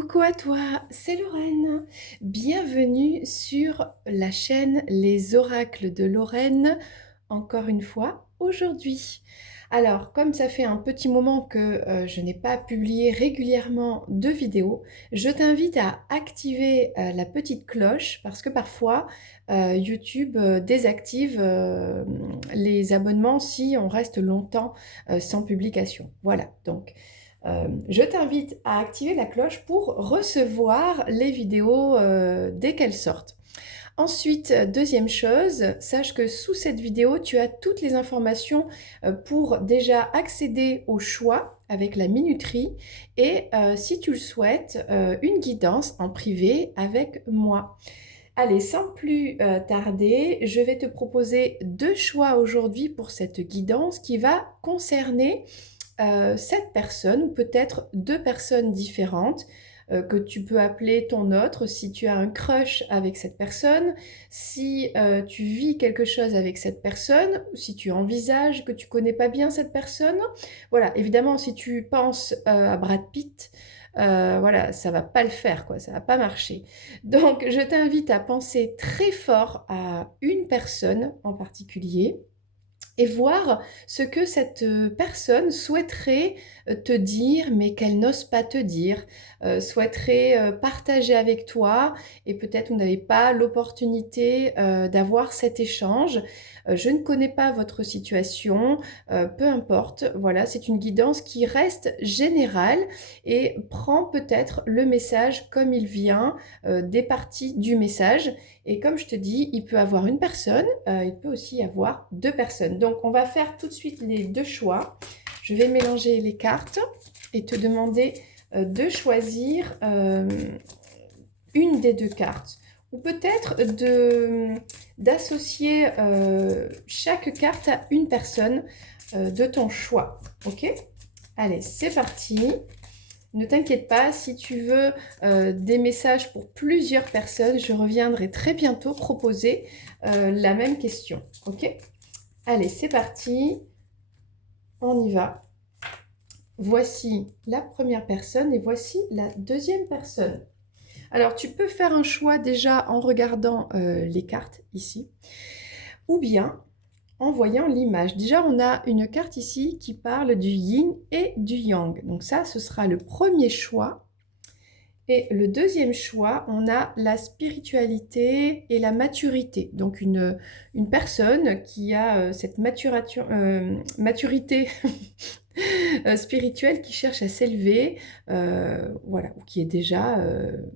Coucou à toi, c'est Lorraine. Bienvenue sur la chaîne Les Oracles de Lorraine, encore une fois, aujourd'hui. Alors, comme ça fait un petit moment que je n'ai pas publié régulièrement de vidéos, je t'invite à activer la petite cloche parce que parfois YouTube désactive les abonnements si on reste longtemps sans publication. Voilà, donc je t'invite à activer la cloche pour recevoir les vidéos dès qu'elles sortent. Ensuite, deuxième chose, sache que sous cette vidéo, tu as toutes les informations pour déjà accéder au choix avec la minuterie et si tu le souhaites, une guidance en privé avec moi. Allez, sans plus tarder, je vais te proposer deux choix aujourd'hui pour cette guidance qui va concerner cette personne ou peut-être deux personnes différentes que tu peux appeler ton autre si tu as un crush avec cette personne, si tu vis quelque chose avec cette personne, ou si tu envisages que tu connais pas bien cette personne. Voilà, évidemment, si tu penses à Brad Pitt, voilà, ça va pas le faire, quoi, ça va pas marcher. Donc, je t'invite à penser très fort à une personne en particulier et voir ce que cette personne souhaiterait te dire, mais qu'elle n'ose pas te dire, souhaiterait partager avec toi, et peut-être vous n'avez pas l'opportunité d'avoir cet échange. Je ne connais pas votre situation, peu importe, voilà, c'est une guidance qui reste générale et prend peut-être le message comme il vient, des parties du message. Et comme je te dis, il peut avoir une personne, il peut aussi y avoir deux personnes. Donc, on va faire tout de suite les deux choix. Je vais mélanger les cartes et te demander de choisir une des deux cartes. Ou peut-être d'associer chaque carte à une personne de ton choix. Ok? Allez, c'est parti. Ne t'inquiète pas, si tu veux des messages pour plusieurs personnes, je reviendrai très bientôt proposer la même question. Ok? Allez, c'est parti. On y va. Voici la première personne et voici la deuxième personne. Alors, tu peux faire un choix déjà en regardant les cartes ici, ou bien en voyant l'image. Déjà, on a une carte ici qui parle du yin et du yang. Donc ça, ce sera le premier choix. Et le deuxième choix, on a la spiritualité et la maturité. Donc une personne qui a cette maturité spirituelle, qui cherche à s'élever, voilà, ou qui est déjà,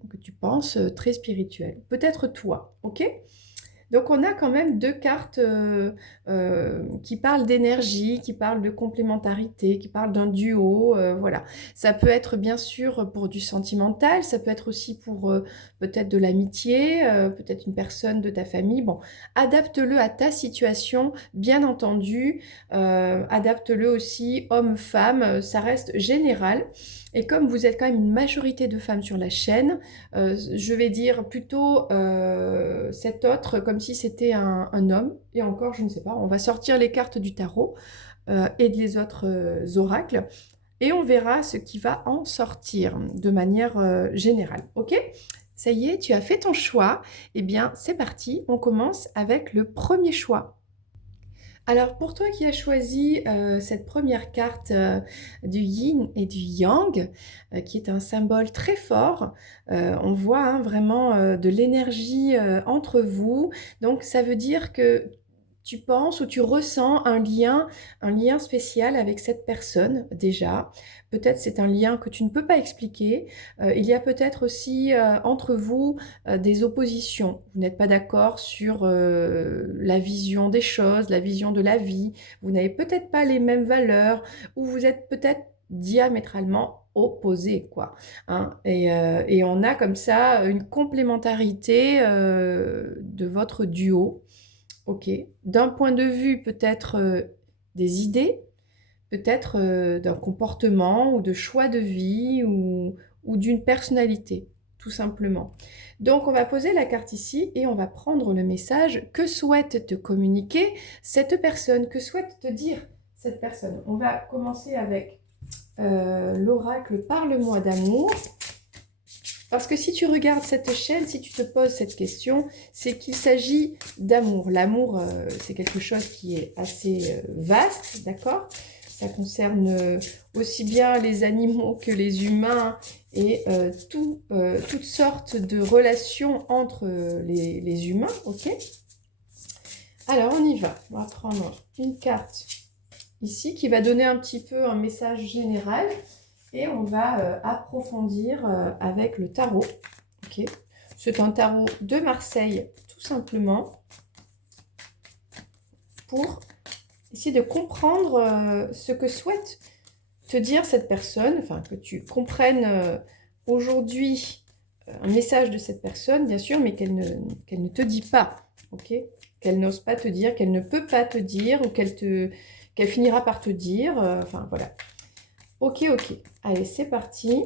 que tu penses, très spirituelle. Peut-être toi, ok? Donc on a quand même deux cartes qui parlent d'énergie, qui parlent de complémentarité, qui parlent d'un duo, voilà. Ça peut être bien sûr pour du sentimental, ça peut être aussi pour peut-être de l'amitié, peut-être une personne de ta famille. Bon, adapte-le à ta situation, bien entendu. Adapte-le aussi homme-femme, ça reste général. Et comme vous êtes quand même une majorité de femmes sur la chaîne, je vais dire plutôt cet autre comme si c'était un homme. Et encore, je ne sais pas, on va sortir les cartes du tarot et les autres oracles. Et on verra ce qui va en sortir de manière générale. Ok? Ça y est, tu as fait ton choix. Eh bien, c'est parti. On commence avec le premier choix. Alors pour toi qui as choisi cette première carte du yin et du yang, qui est un symbole très fort, on voit hein, vraiment de l'énergie entre vous. Donc ça veut dire que tu penses ou tu ressens un lien spécial avec cette personne déjà. Peut-être c'est un lien que tu ne peux pas expliquer. Il y a peut-être aussi entre vous des oppositions. Vous n'êtes pas d'accord sur la vision des choses, la vision de la vie. Vous n'avez peut-être pas les mêmes valeurs ou vous êtes peut-être diamétralement opposés, quoi. Hein. Et on a comme ça une complémentarité de votre duo. Ok. D'un point de vue peut-être des idées, peut-être d'un comportement ou de choix de vie ou d'une personnalité, tout simplement. Donc on va poser la carte ici et on va prendre le message que souhaite te communiquer cette personne, que souhaite te dire cette personne. On va commencer avec l'oracle Parle-moi d'amour. Parce que si tu regardes cette chaîne, si tu te poses cette question, c'est qu'il s'agit d'amour. L'amour, c'est quelque chose qui est assez vaste, d'accord? Ça concerne aussi bien les animaux que les humains et toutes sortes de relations entre les humains, ok? Alors, on y va. On va prendre une carte ici qui va donner un petit peu un message général et on va approfondir avec le tarot. Okay. C'est un tarot de Marseille, tout simplement, pour essayer de comprendre ce que souhaite te dire cette personne, enfin que tu comprennes aujourd'hui un message de cette personne, bien sûr, mais qu'elle ne te dit pas, ok? Qu'elle n'ose pas te dire, qu'elle ne peut pas te dire, ou qu'elle finira par te dire, enfin voilà. Ok, ok. Allez, c'est parti.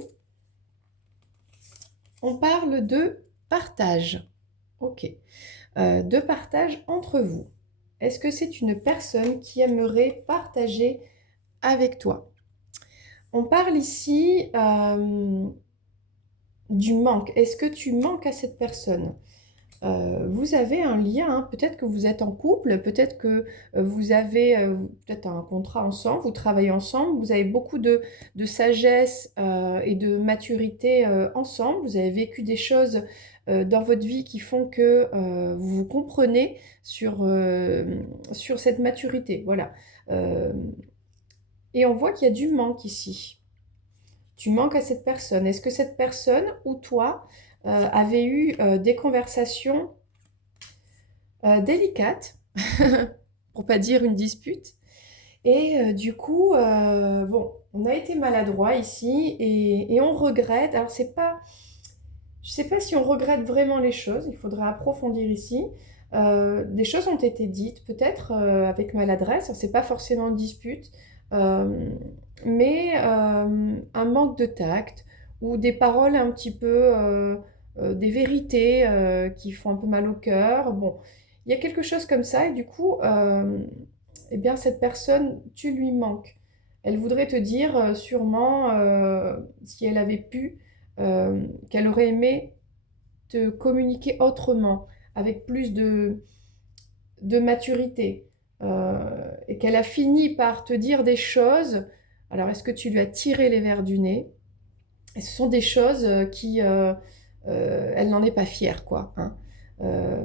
On parle de partage. Ok. De partage entre vous. Est-ce que c'est une personne qui aimerait partager avec toi? On parle ici du manque. Est-ce que tu manques à cette personne? Vous avez un lien, hein. Peut-être que vous êtes en couple, peut-être que vous avez peut-être un contrat ensemble, vous travaillez ensemble, vous avez beaucoup de sagesse et de maturité ensemble, vous avez vécu des choses dans votre vie qui font que vous vous comprenez sur cette maturité, voilà. Euh, et on voit qu'il y a du manque ici. Tu manques à cette personne. Est-ce que cette personne ou toi avez eu des conversations délicate, pour pas dire une dispute. Et du coup, bon, on a été maladroit ici et on regrette. Alors, c'est pas, je sais pas si on regrette vraiment les choses, il faudrait approfondir ici. Des choses ont été dites, peut-être avec maladresse, c'est pas forcément une dispute, euh, mais un manque de tact ou des paroles un petit peu, des vérités qui font un peu mal au cœur. Bon, il y a quelque chose comme ça et du coup, eh bien, cette personne, tu lui manques. Elle voudrait te dire sûrement, si elle avait pu, qu'elle aurait aimé te communiquer autrement, avec plus de maturité, et qu'elle a fini par te dire des choses. Alors, est-ce que tu lui as tiré les vers du nez? Et ce sont des choses elle n'en est pas fière, quoi, hein. Euh,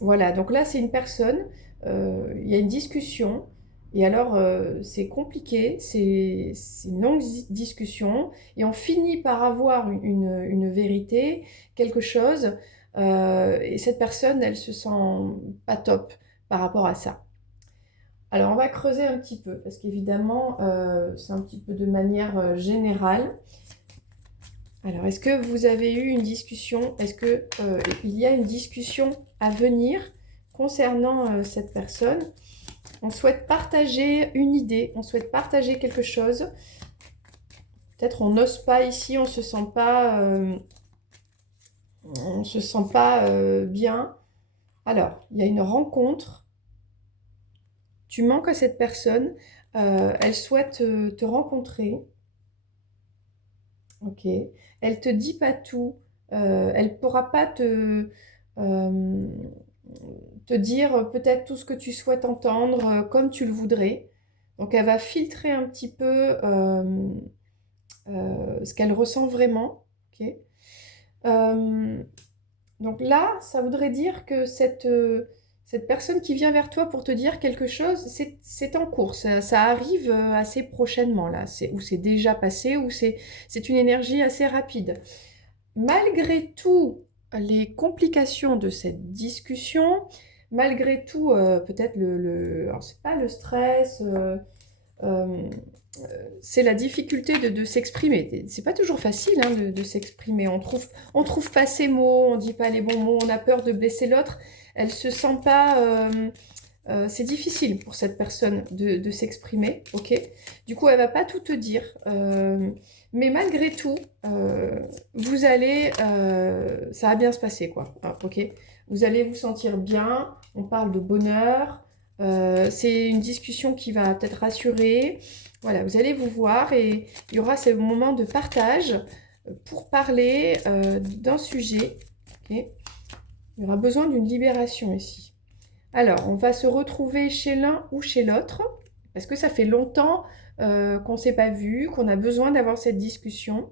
voilà, donc là, c'est une personne, il y a une discussion, et alors c'est compliqué, c'est une longue discussion, et on finit par avoir une vérité, quelque chose, et cette personne, elle se sent pas top par rapport à ça. Alors, on va creuser un petit peu, parce qu'évidemment, c'est un petit peu de manière générale. Alors, est-ce que vous avez eu une discussion? Est-ce que il y a une discussion à venir concernant cette personne? On souhaite partager une idée, on souhaite partager quelque chose. Peut-être on n'ose pas ici, on se sent pas bien. Alors, il y a une rencontre. Tu manques à cette personne. Elle souhaite te rencontrer. Ok. Elle te dit pas tout. Elle pourra pas euh, te dire peut-être tout ce que tu souhaites entendre comme tu le voudrais. Donc elle va filtrer un petit peu ce qu'elle ressent vraiment. Ok. Euh, donc là, ça voudrait dire que cette personne qui vient vers toi pour te dire quelque chose, c'est en cours, ça arrive assez prochainement là, ou c'est déjà passé, ou c'est une énergie assez rapide. Malgré tout, les complications de cette discussion, malgré tout, peut-être alors c'est pas le stress, euh, c'est la difficulté de s'exprimer. C'est pas toujours facile hein, de s'exprimer. On trouve pas ses mots, on dit pas les bons mots, on a peur de blesser l'autre. Elle se sent pas. C'est difficile pour cette personne de s'exprimer, ok? Du coup, elle va pas tout te dire. Mais malgré tout, vous allez, ça va bien se passer, quoi. Ah, ok? Vous allez vous sentir bien. On parle de bonheur. C'est une discussion qui va peut-être rassurer. Voilà, vous allez vous voir et il y aura ce moment de partage. pour parler d'un sujet. Okay. Il y aura besoin d'une libération ici. Alors, on va se retrouver chez l'un ou chez l'autre, parce que ça fait longtemps qu'on ne s'est pas vu, qu'on a besoin d'avoir cette discussion.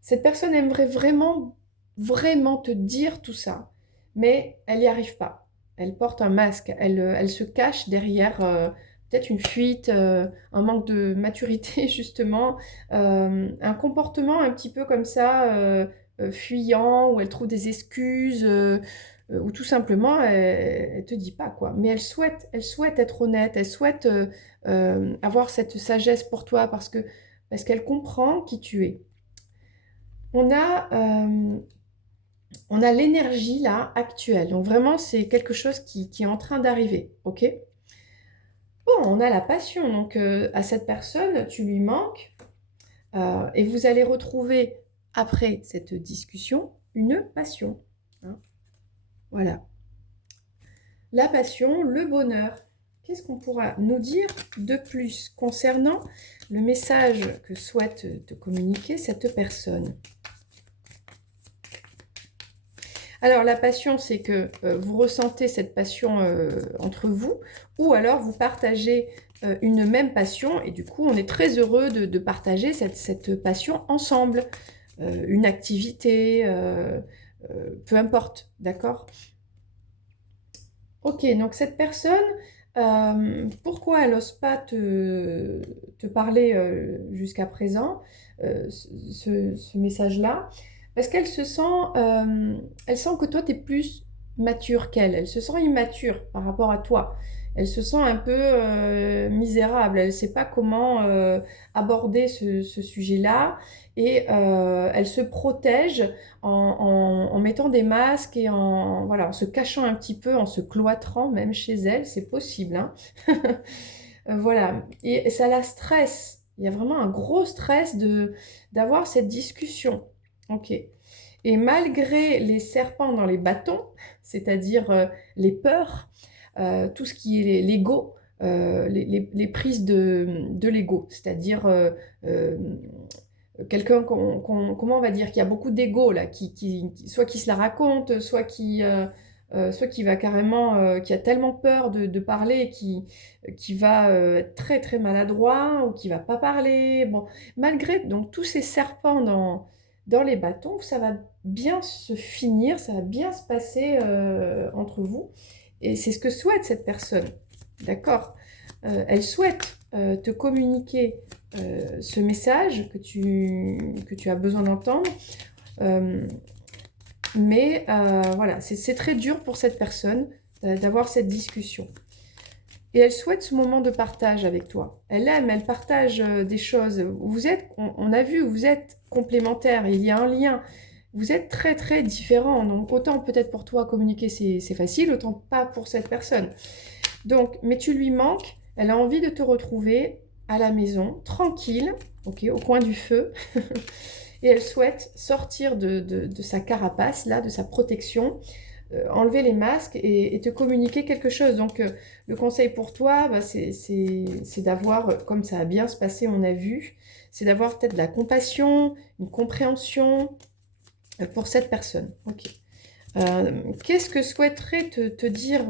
Cette personne aimerait vraiment, vraiment te dire tout ça, mais elle n'y arrive pas. Elle porte un masque, elle se cache derrière peut-être une fuite, un manque de maturité justement, un comportement un petit peu comme ça, fuyant, où elle trouve des excuses, ou tout simplement elle te dit pas quoi. Mais elle souhaite être honnête, elle souhaite avoir cette sagesse pour toi parce qu'elle comprend qui tu es. On a, euh, on a l'énergie là actuelle. Donc vraiment, c'est quelque chose qui est en train d'arriver. Ok? Bon, on a la passion. Donc à cette personne, tu lui manques et vous allez retrouver après cette discussion une passion. Hein. Voilà. La passion, le bonheur. Qu'est-ce qu'on pourra nous dire de plus concernant le message que souhaite te communiquer cette personne? Alors, la passion, c'est que vous ressentez cette passion entre vous, ou alors vous partagez une même passion, et du coup, on est très heureux de partager cette passion ensemble. Une activité, peu importe, d'accord? Ok, donc cette personne, pourquoi elle n'ose pas te parler jusqu'à présent, ce message-là? Parce qu'elle se sent, elle sent que toi, tu es plus mature qu'elle. Elle se sent immature par rapport à toi. Elle se sent un peu misérable. Elle ne sait pas comment aborder ce sujet-là. Et elle se protège en mettant des masques et voilà, en se cachant un petit peu, en se cloîtrant même chez elle. C'est possible. Hein. Voilà. Et ça la stresse. Il y a vraiment un gros stress d'avoir cette discussion. Ok. Et malgré les serpents dans les bâtons, c'est-à-dire les peurs, tout ce qui est l'ego, les prises de l'ego, c'est-à-dire quelqu'un comment on va dire, qui a beaucoup d'ego là, soit qui se la raconte, soit qui va carrément, qui a tellement peur de parler, qui va être très très maladroit ou qui va pas parler. Bon, malgré donc tous ces serpents dans les bâtons, ça va bien se finir, ça va bien se passer entre vous. Et c'est ce que souhaite cette personne, d'accord? Elle souhaite te communiquer ce message que tu as besoin d'entendre. Mais voilà, c'est très dur pour cette personne d'avoir cette discussion. Et elle souhaite ce moment de partage avec toi. Elle aime, elle partage des choses. Vous êtes, on a vu, vous êtes complémentaires, il y a un lien. Vous êtes très très différents. Donc autant peut-être pour toi communiquer c'est facile, autant pas pour cette personne. Donc, mais tu lui manques, elle a envie de te retrouver à la maison, tranquille, ok, au coin du feu. Et elle souhaite sortir de sa carapace, là, de sa protection, enlever les masques et te communiquer quelque chose. Donc, le conseil pour toi, bah, c'est d'avoir, comme ça a bien se passer, on a vu, c'est d'avoir peut-être de la compassion, une compréhension pour cette personne. Ok. Qu'est-ce que souhaiterait te dire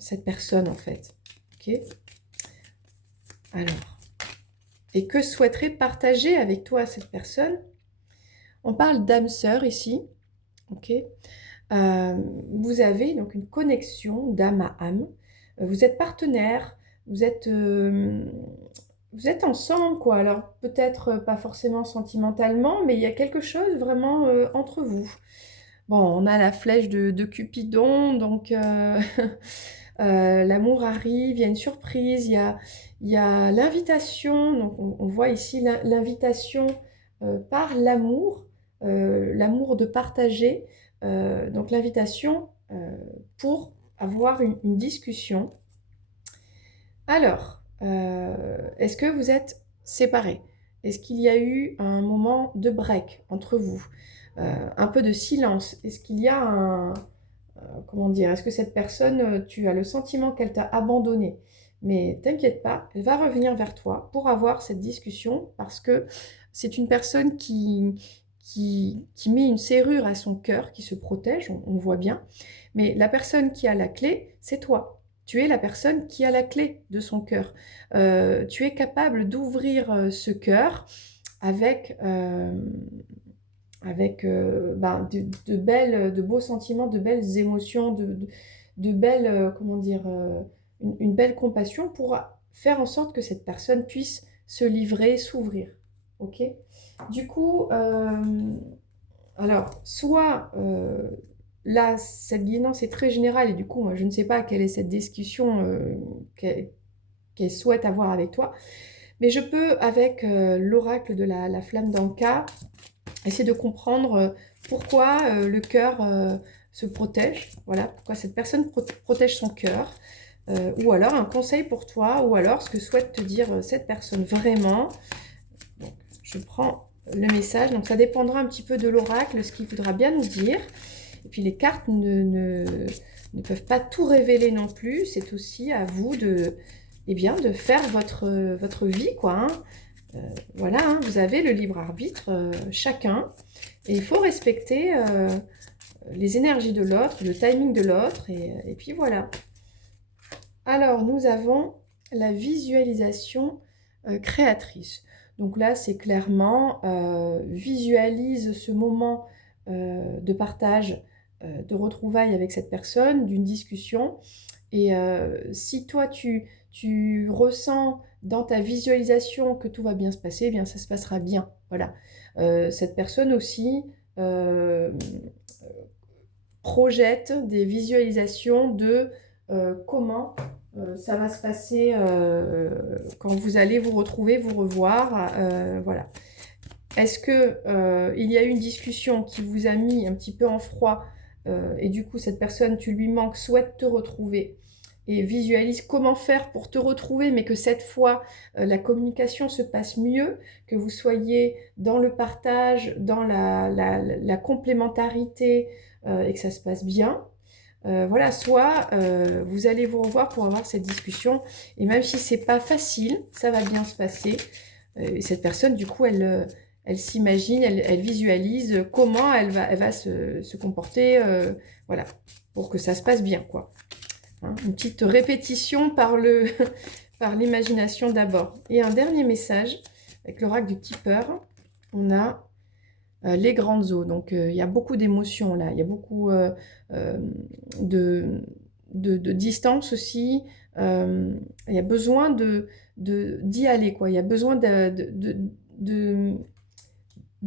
cette personne en fait? Ok. Alors, et que souhaiterait partager avec toi cette personne? On parle d'âme sœur ici. Ok. Vous avez donc une connexion d'âme à âme. Vous êtes partenaires. Vous êtes ensemble, quoi. Alors, peut-être pas forcément sentimentalement, mais il y a quelque chose vraiment entre vous. Bon, on a la flèche de Cupidon, donc l'amour arrive, il y a une surprise, il y a l'invitation, donc on voit ici l'invitation par l'amour, l'amour de partager, donc l'invitation pour avoir une discussion. Alors, est-ce que vous êtes séparés? Est-ce qu'il y a eu un moment de break entre vous? Un peu de silence? Est-ce qu'il y a comment dire? Est-ce que cette personne, tu as le sentiment qu'elle t'a abandonné? Mais t'inquiète pas, elle va revenir vers toi pour avoir cette discussion parce que c'est une personne qui met une serrure à son cœur, qui se protège, on voit bien. Mais la personne qui a la clé, c'est toi. Tu es la personne qui a la clé de son cœur. Tu es capable d'ouvrir ce cœur avec, de beaux sentiments, de belles émotions, de belles, comment dire, une belle compassion pour faire en sorte que cette personne puisse se livrer, s'ouvrir. Ok? Du coup, alors, soit là, cette guidance est très générale et du coup, moi, je ne sais pas quelle est cette discussion qu'elle souhaite avoir avec toi, mais je peux, avec l'oracle de la flamme d'Anka, essayer de comprendre pourquoi le cœur se protège, voilà, pourquoi cette personne protège son cœur, ou alors un conseil pour toi, ou alors ce que souhaite te dire cette personne vraiment. Donc, je prends le message, donc ça dépendra un petit peu de l'oracle, ce qu'il voudra bien nous dire. Et puis les cartes ne peuvent pas tout révéler non plus, c'est aussi à vous eh bien, de faire votre vie, quoi, hein. Voilà, hein, vous avez le libre arbitre, chacun, et il faut respecter les énergies de l'autre, le timing de l'autre, et puis voilà. Alors, nous avons la visualisation créatrice. Donc là, c'est clairement visualise ce moment de partage, de retrouvailles avec cette personne, d'une discussion. Et si toi, tu ressens dans ta visualisation que tout va bien se passer, eh bien ça se passera bien. Voilà. Cette personne aussi projette des visualisations de comment ça va se passer quand vous allez vous retrouver, vous revoir. Voilà. Est-ce que il y a eu une discussion qui vous a mis un petit peu en froid et du coup cette personne, tu lui manques, souhaite te retrouver et visualise comment faire pour te retrouver, mais que cette fois, la communication se passe mieux, que vous soyez dans le partage, dans la complémentarité et que ça se passe bien. Voilà, soit vous allez vous revoir pour avoir cette discussion, et même si c'est pas facile, ça va bien se passer. Et cette personne, du coup, elle s'imagine, elle visualise comment elle va se comporter, voilà, pour que ça se passe bien, quoi. Hein, une petite répétition par par l'imagination d'abord. Et un dernier message, avec l'oracle du tipeur, on a les grandes eaux. Donc, il y a beaucoup d'émotions là, il y a beaucoup de, de distance aussi. Il y a besoin d'y aller, quoi. Il y a besoin de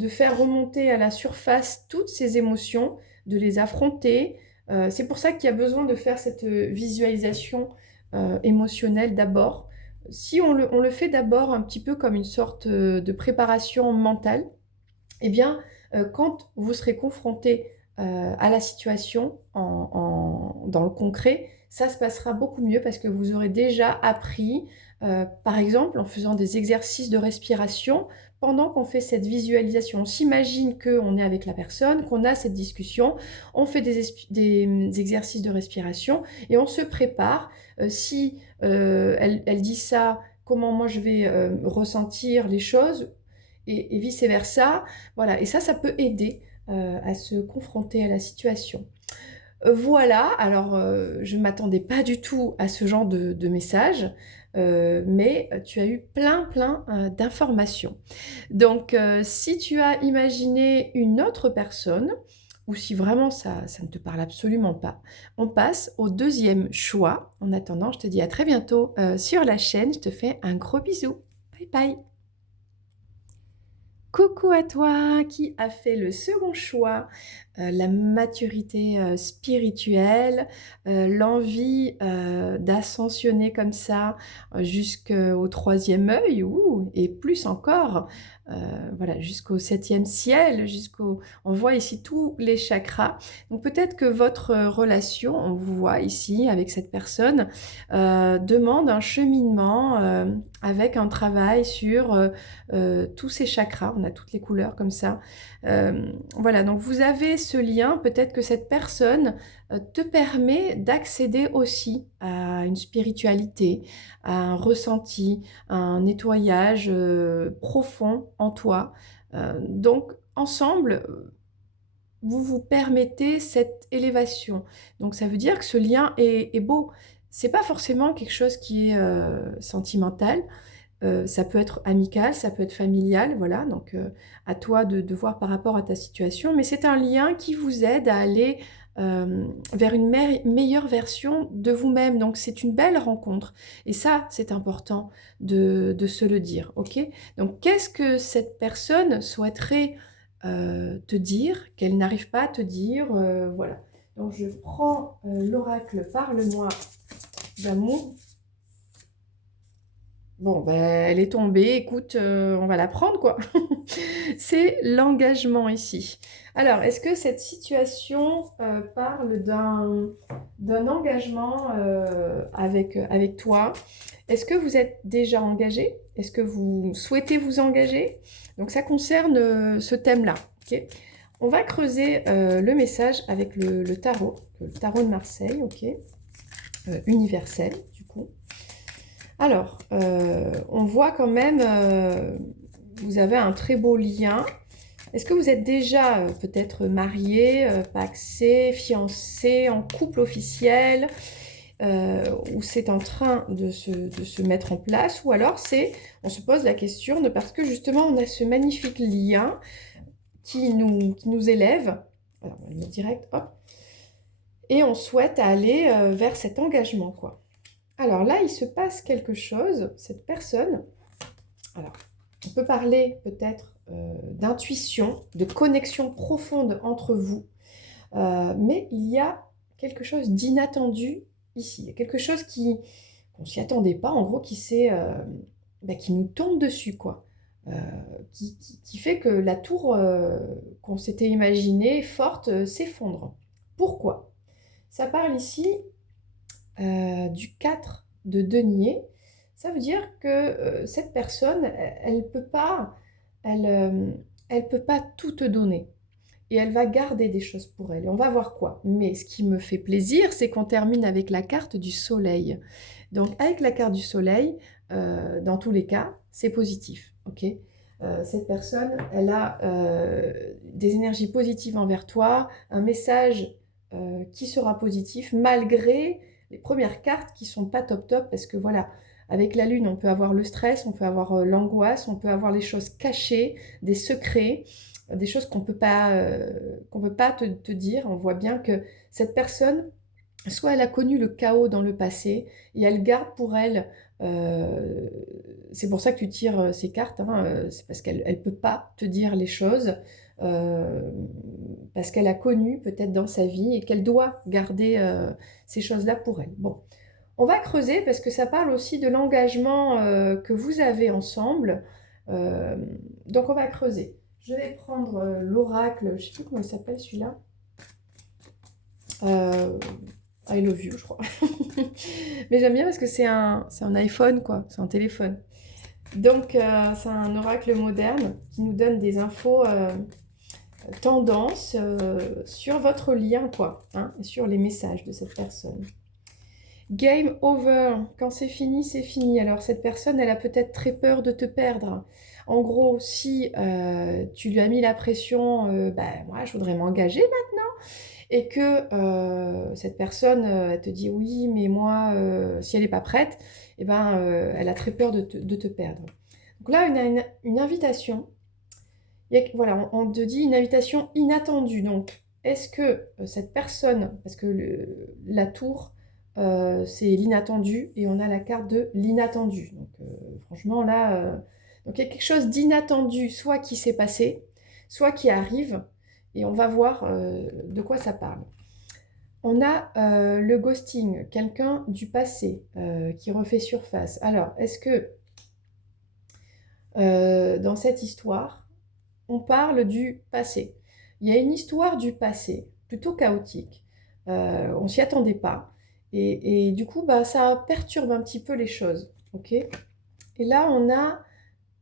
faire remonter à la surface toutes ces émotions, de les affronter. C'est pour ça qu'il y a besoin de faire cette visualisation émotionnelle d'abord. Si on le fait d'abord un petit peu comme une sorte de préparation mentale, eh bien, quand vous serez confronté à la situation dans le concret, ça se passera beaucoup mieux parce que vous aurez déjà appris, par exemple, en faisant des exercices de respiration, pendant qu'on fait cette visualisation. On s'imagine qu'on est avec la personne, qu'on a cette discussion, on fait des exercices de respiration et on se prépare. Si elle dit ça, comment moi je vais ressentir les choses et vice-versa. Voilà, et ça peut aider à se confronter à la situation. Voilà, alors je ne m'attendais pas du tout à ce genre de message, mais tu as eu plein d'informations. Donc, si tu as imaginé une autre personne, ou si vraiment ça ne te parle absolument pas, on passe au deuxième choix. En attendant, je te dis à très bientôt sur la chaîne. Je te fais un gros bisou. Bye bye. Coucou à toi qui a fait le second choix, la maturité spirituelle, l'envie d'ascensionner comme ça jusqu'au troisième œil, et plus encore, voilà, jusqu'au septième ciel, on voit ici tous les chakras. Donc peut-être que votre relation, on vous voit ici avec cette personne, demande un cheminement avec un travail sur tous ces chakras. On a toutes les couleurs comme ça. Voilà, donc vous avez ce lien, peut-être que cette personne te permet d'accéder aussi à une spiritualité, à un ressenti, à un nettoyage profond en toi. Donc, ensemble, vous vous permettez cette élévation. Donc, ça veut dire que ce lien est beau. C'est pas forcément quelque chose qui est sentimental. Ça peut être amical, ça peut être familial, voilà, donc à toi de voir par rapport à ta situation, mais c'est un lien qui vous aide à aller vers une meilleure version de vous-même, donc c'est une belle rencontre, et ça, c'est important de se le dire, ok? Donc qu'est-ce que cette personne souhaiterait te dire, qu'elle n'arrive pas à te dire, voilà. Donc je prends l'oracle Parle-moi d'amour. Bon, ben, elle est tombée, écoute, on va la prendre, quoi. C'est l'engagement ici. Alors, est-ce que cette situation parle d'un engagement avec toi? Est-ce que vous êtes déjà engagé? Est-ce que vous souhaitez vous engager? Donc, ça concerne ce thème-là. Ok. On va creuser le message avec le tarot de Marseille, ok, universel, du coup. Alors, on voit quand même, vous avez un très beau lien. Est-ce que vous êtes déjà peut-être marié, pacsé, fiancé, en couple officiel, ou c'est en train de se mettre en place, ou alors on se pose la question de parce que justement on a ce magnifique lien qui nous élève, alors on va le mettre direct, hop, et on souhaite aller vers cet engagement, quoi. Alors là, il se passe quelque chose, cette personne, alors on peut parler peut-être d'intuition, de connexion profonde entre vous, mais il y a quelque chose d'inattendu ici, il y a quelque chose qu'on s'y attendait pas, en gros, qui nous tombe dessus, quoi. Qui fait que la tour qu'on s'était imaginée forte s'effondre. Pourquoi? Ça parle ici du 4 de denier. Ça veut dire que cette personne, elle peut pas, elle peut pas tout te donner. Et elle va garder des choses pour elle. Et on va voir quoi. Mais ce qui me fait plaisir, c'est qu'on termine avec la carte du soleil. Donc avec la carte du soleil, dans tous les cas, c'est positif. Ok. Cette personne, elle a des énergies positives envers toi, un message qui sera positif malgré les premières cartes qui sont pas top top parce que voilà, avec la lune, on peut avoir le stress, on peut avoir l'angoisse, on peut avoir les choses cachées, des secrets, des choses qu'on peut pas te dire. On voit bien que cette personne, soit elle a connu le chaos dans le passé et elle garde pour elle, euh, c'est pour ça que tu tires ces cartes, hein, c'est parce qu'elle ne peut pas te dire les choses, euh, parce qu'elle a connu peut-être dans sa vie et qu'elle doit garder ces choses-là pour elle. Bon, on va creuser parce que ça parle aussi de l'engagement que vous avez ensemble. Euh, donc on va creuser. Je vais prendre l'oracle, je ne sais plus comment il s'appelle celui-là. Euh, I love you, je crois. Mais j'aime bien parce que c'est un iPhone, quoi. C'est un téléphone. Donc, c'est un oracle moderne qui nous donne des infos tendances sur votre lien, quoi. Hein, et sur les messages de cette personne. Game over. Quand c'est fini, c'est fini. Alors, cette personne, elle a peut-être très peur de te perdre. En gros, si tu lui as mis la pression, moi, je voudrais m'engager et que cette personne, elle te dit oui, mais moi, si elle n'est pas prête, eh ben, elle a très peur de te perdre. Donc là, on a une invitation. Voilà, on te dit une invitation inattendue. Donc, est-ce que cette personne, parce que la tour, c'est l'inattendu, et on a la carte de l'inattendu. Donc, franchement, là, donc il y a quelque chose d'inattendu, soit qui s'est passé, soit qui arrive, et on va voir de quoi ça parle. On a le ghosting, quelqu'un du passé qui refait surface. Alors, est-ce que dans cette histoire, on parle du passé? Il y a une histoire du passé, plutôt chaotique. On s'y attendait pas. Et du coup, ça perturbe un petit peu les choses. Ok. Et là, on a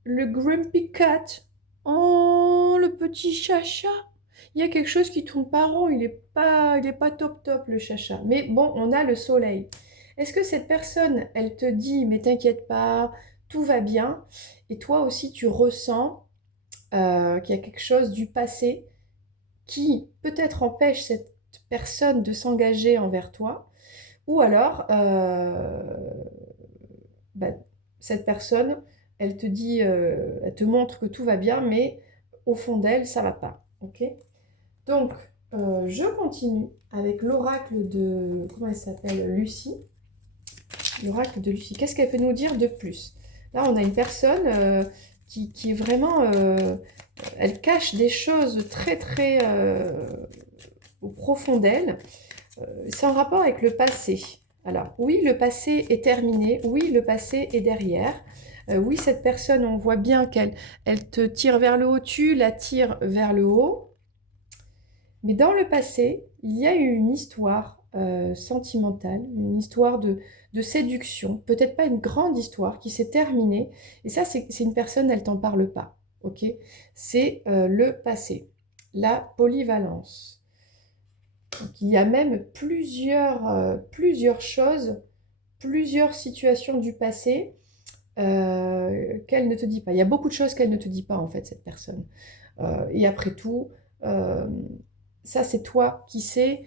le Grumpy Cat. Oh, le petit chacha. Il y a quelque chose qui tourne pas rond, il est pas top top le chacha. Mais bon, on a le soleil. Est-ce que cette personne, elle te dit, mais t'inquiète pas, tout va bien, et toi aussi tu ressens qu'il y a quelque chose du passé qui peut-être empêche cette personne de s'engager envers toi, ou alors bah, cette personne, elle te dit, elle te montre que tout va bien, mais au fond d'elle, ça va pas. Ok? Donc, je continue avec l'oracle de, comment elle s'appelle, Lucie. L'oracle de Lucie. Qu'est-ce qu'elle peut nous dire de plus? Là, on a une personne qui est vraiment, elle cache des choses très très au profond d'elle. C'est en rapport avec le passé. Alors, oui, le passé est terminé. Oui, le passé est derrière. Oui, cette personne, on voit bien qu'elle te tire vers le haut, tu la tires vers le haut. Mais dans le passé, il y a eu une histoire sentimentale, une histoire de séduction, peut-être pas une grande histoire qui s'est terminée. Et ça, c'est une personne, elle t'en parle pas. Ok? C'est le passé, la polyvalence. Donc, il y a même plusieurs choses, plusieurs situations du passé qu'elle ne te dit pas. Il y a beaucoup de choses qu'elle ne te dit pas, en fait, cette personne. Et après tout, euh, ça, c'est toi qui sais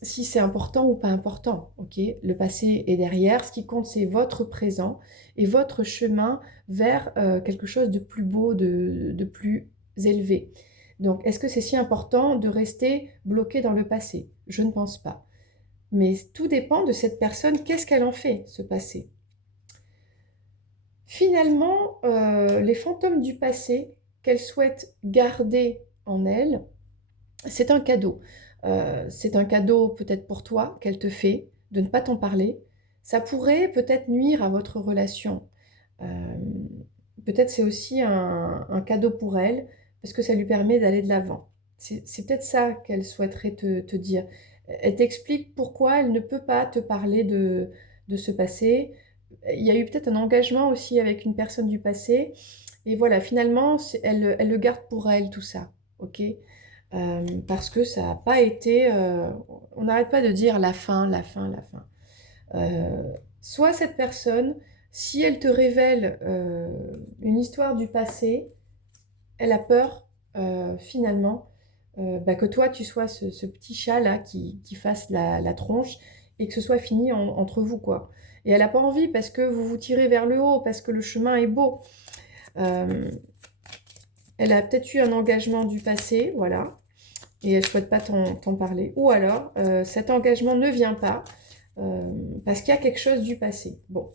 si c'est important ou pas important. Ok? Le passé est derrière. Ce qui compte, c'est votre présent et votre chemin vers quelque chose de plus beau, de plus élevé. Donc, est-ce que c'est si important de rester bloqué dans le passé? Je ne pense pas. Mais tout dépend de cette personne. Qu'est-ce qu'elle en fait, ce passé? Finalement, les fantômes du passé qu'elle souhaite garder en elle, c'est un cadeau. C'est un cadeau peut-être pour toi qu'elle te fait, de ne pas t'en parler. Ça pourrait peut-être nuire à votre relation. Euh, Peut-être c'est aussi un cadeau pour elle, parce que ça lui permet d'aller de l'avant. C'est peut-être ça qu'elle souhaiterait te dire. Elle t'explique pourquoi elle ne peut pas te parler de ce passé. Il y a eu peut-être un engagement aussi avec une personne du passé. Et voilà, finalement, elle le garde pour elle, tout ça. OK? Parce que ça n'a pas été... on n'arrête pas de dire la fin, la fin, la fin. Soit cette personne, si elle te révèle une histoire du passé, elle a peur finalement bah, que toi tu sois ce petit chat là qui fasse la tronche et que ce soit fini entre vous quoi. Et elle n'a pas envie parce que vous vous tirez vers le haut, parce que le chemin est beau. Euh, Elle a peut-être eu un engagement du passé, voilà, et elle ne souhaite pas t'en parler. Ou alors, cet engagement ne vient pas parce qu'il y a quelque chose du passé. Bon,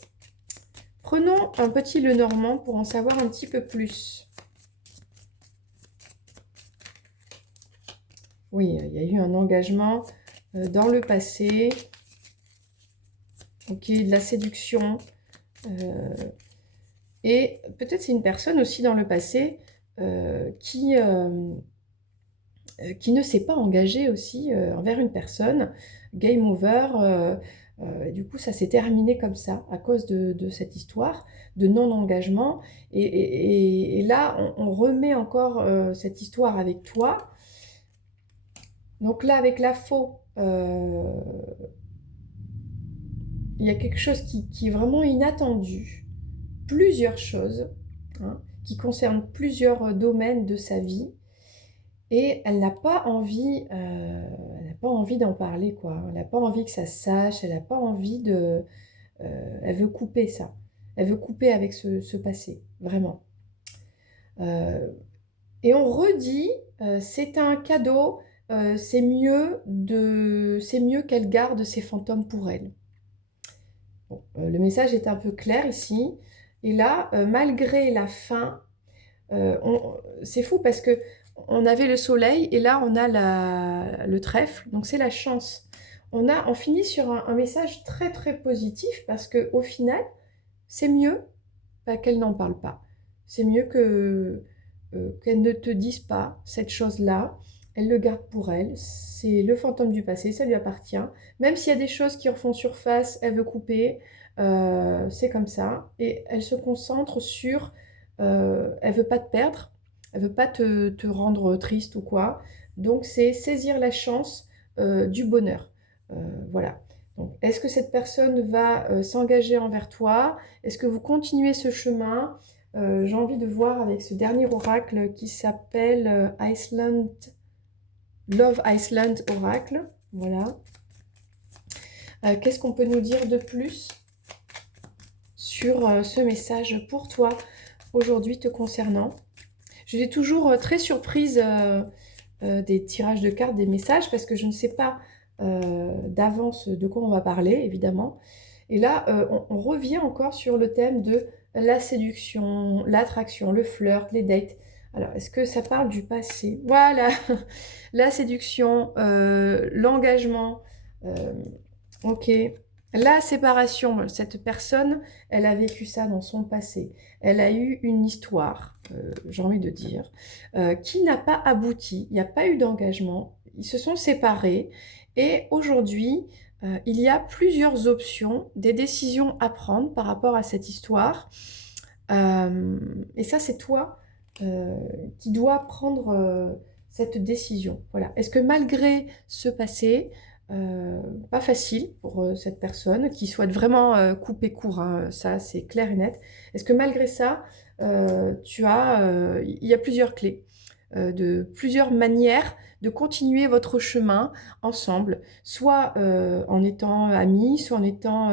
prenons un petit Lenormand pour en savoir un petit peu plus. Oui, il y a eu un engagement dans le passé, ok, de la séduction. Et peut-être c'est une personne aussi dans le passé qui ne s'est pas engagée aussi envers une personne. Game over. Du coup, ça s'est terminé comme ça à cause de cette histoire de non-engagement. Et là, on remet encore cette histoire avec toi. Donc là, avec la faux, il y a quelque chose qui est vraiment inattendu. Plusieurs choses hein, qui concernent plusieurs domaines de sa vie. Et elle n'a pas envie, d'en parler, quoi. Elle n'a pas envie que ça se sache, elle n'a pas envie de... elle veut couper ça. Elle veut couper avec ce passé, vraiment. Euh, et on redit, c'est un cadeau, c'est mieux qu'elle garde ses fantômes pour elle. Bon, le message est un peu clair ici. Et là, malgré la fin, c'est fou parce que on avait le soleil et là on a le trèfle, donc c'est la chance. On finit sur un message très très positif parce que au final, c'est mieux bah, qu'elle n'en parle pas. C'est mieux qu'elle ne te dise pas cette chose-là. Elle le garde pour elle. C'est le fantôme du passé, ça lui appartient. Même s'il y a des choses qui refont surface, elle veut couper. C'est comme ça. Et elle se concentre sur... elle veut pas te perdre. Elle veut pas te rendre triste ou quoi. Donc, c'est saisir la chance du bonheur. Voilà. Donc, est-ce que cette personne va s'engager envers toi? Est-ce que vous continuez ce chemin? J'ai envie de voir avec ce dernier oracle qui s'appelle Love Iceland Oracle. Voilà. Qu'est-ce qu'on peut nous dire de plus sur ce message pour toi aujourd'hui te concernant? Je suis toujours très surprise des tirages de cartes, des messages, parce que je ne sais pas d'avance de quoi on va parler, évidemment. Et là, on revient encore sur le thème de la séduction, l'attraction, le flirt, les dates. Alors, est-ce que ça parle du passé? Voilà, la séduction, l'engagement. Ok. La séparation, cette personne, elle a vécu ça dans son passé. Elle a eu une histoire, j'ai envie de dire, qui n'a pas abouti. Il n'y a pas eu d'engagement. Ils se sont séparés. Et aujourd'hui, il y a plusieurs options, des décisions à prendre par rapport à cette histoire. Et ça, c'est toi qui dois prendre cette décision. Voilà. Est-ce que malgré ce passé, pas facile pour cette personne qui souhaite vraiment couper court, hein, ça c'est clair et net. Est-ce que malgré ça, il y a plusieurs clés, de plusieurs manières de continuer votre chemin ensemble, soit en étant amis, soit en étant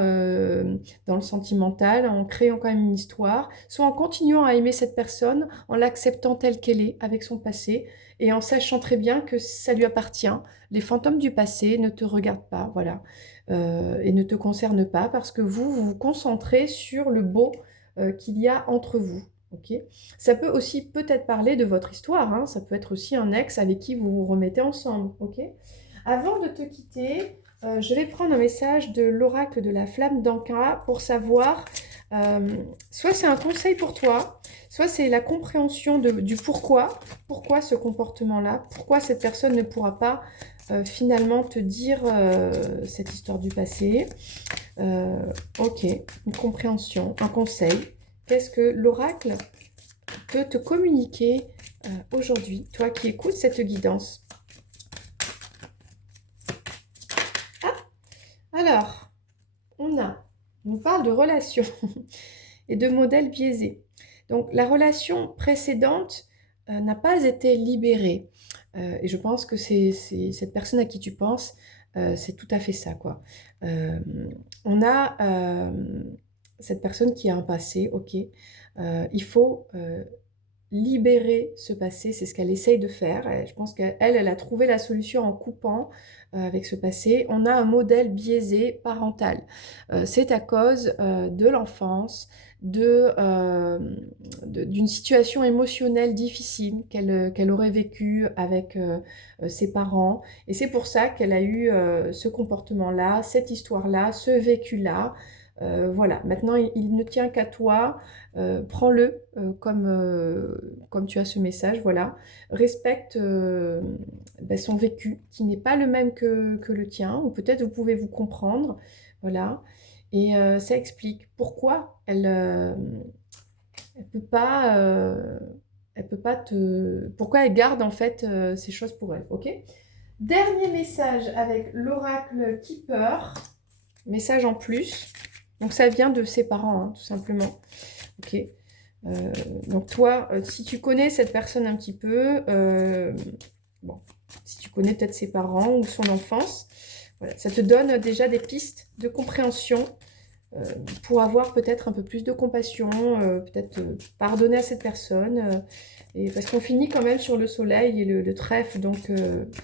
dans le sentimental, en créant quand même une histoire, soit en continuant à aimer cette personne, en l'acceptant telle qu'elle est avec son passé et en sachant très bien que ça lui appartient. Les fantômes du passé ne te regardent pas, voilà, et ne te concernent pas parce que vous vous concentrez sur le beau qu'il y a entre vous. Ok. Ça peut aussi peut-être parler de votre histoire, hein, ça peut être aussi un ex avec qui vous vous remettez ensemble. Ok. Avant de te quitter, je vais prendre un message de l'oracle de la flamme d'Anka pour savoir, soit c'est un conseil pour toi, soit c'est la compréhension du pourquoi ce comportement-là, pourquoi cette personne ne pourra pas finalement te dire cette histoire du passé. Ok, une compréhension, un conseil. Qu'est-ce que l'oracle peut te communiquer aujourd'hui, toi qui écoutes cette guidance? Ah, alors, on parle de relations et de modèles biaisés. Donc, la relation précédente n'a pas été libérée. Et je pense que c'est cette personne à qui tu penses, c'est tout à fait ça, quoi. On a cette personne qui a un passé, ok. Il faut libérer ce passé, c'est ce qu'elle essaye de faire. Je pense qu'elle a trouvé la solution en coupant avec ce passé. On a un modèle biaisé parental. C'est à cause de l'enfance, d'une situation émotionnelle difficile qu'elle aurait vécue avec ses parents. Et c'est pour ça qu'elle a eu ce comportement-là, cette histoire-là, ce vécu-là. Voilà, maintenant il ne tient qu'à toi, prends-le comme tu as ce message, voilà. Respecte son vécu qui n'est pas le même que le tien, ou peut-être vous pouvez vous comprendre, voilà. Et ça explique pourquoi elle peut pas pourquoi elle garde en fait ces choses pour elle, ok? Dernier message avec l'oracle Keeper, message en plus. Donc ça vient de ses parents, hein, tout simplement. Ok. Donc toi, si tu connais cette personne un petit peu, bon, si tu connais peut-être ses parents ou son enfance, voilà, ça te donne déjà des pistes de compréhension pour avoir peut-être un peu plus de compassion, peut-être pardonner à cette personne. Et parce qu'on finit quand même sur le soleil et le trèfle, donc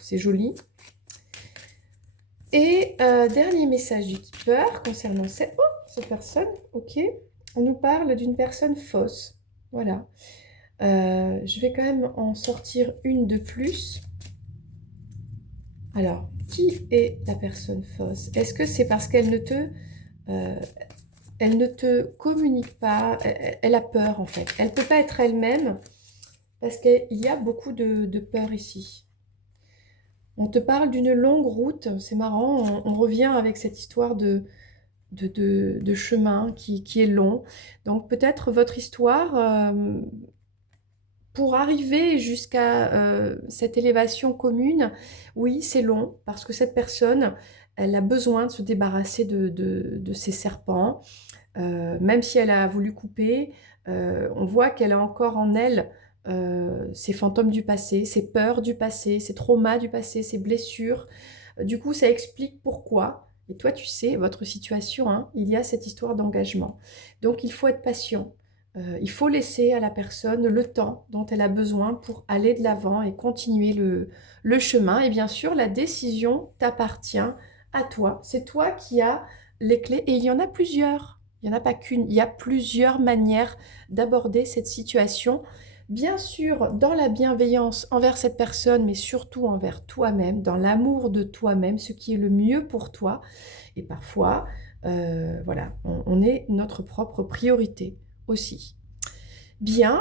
c'est joli. Et dernier message du Keeper concernant cette personne, ok. On nous parle d'une personne fausse, voilà. Je vais quand même en sortir une de plus. Alors, qui est la personne fausse? Est-ce que c'est parce qu'elle elle ne te communique pas, elle a peur en fait. Elle ne peut pas être elle-même parce qu'il y a beaucoup de peur ici. On te parle d'une longue route, c'est marrant, on revient avec cette histoire de chemin qui est long. Donc peut-être votre histoire pour arriver jusqu'à cette élévation commune, oui, c'est long parce que cette personne, elle a besoin de se débarrasser de ces serpents. Même si elle a voulu couper, on voit qu'elle a encore en elle ses fantômes du passé, ses peurs du passé, ses traumas du passé, ses blessures. Du coup, ça explique pourquoi. Et toi, tu sais, votre situation, hein, il y a cette histoire d'engagement. Donc, il faut être patient. Il faut laisser à la personne le temps dont elle a besoin pour aller de l'avant et continuer le chemin. Et bien sûr, la décision t'appartient à toi. C'est toi qui as les clés. Et il y en a plusieurs. Il n'y en a pas qu'une. Il y a plusieurs manières d'aborder cette situation. Bien sûr, dans la bienveillance envers cette personne, mais surtout envers toi-même, dans l'amour de toi-même, ce qui est le mieux pour toi. Et parfois, voilà, on est notre propre priorité aussi. Bien,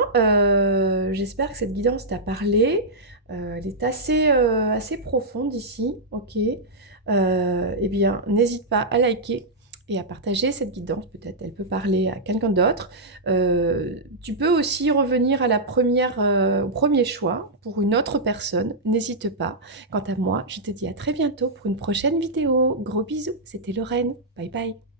j'espère que cette guidance t'a parlé. Elle est assez profonde ici, ok. Eh bien, n'hésite pas à liker et à partager cette guidance. Peut-être elle peut parler à quelqu'un d'autre. Tu peux aussi revenir à au premier choix pour une autre personne. N'hésite pas. Quant à moi, je te dis à très bientôt pour une prochaine vidéo. Gros bisous, c'était Lorraine. Bye bye.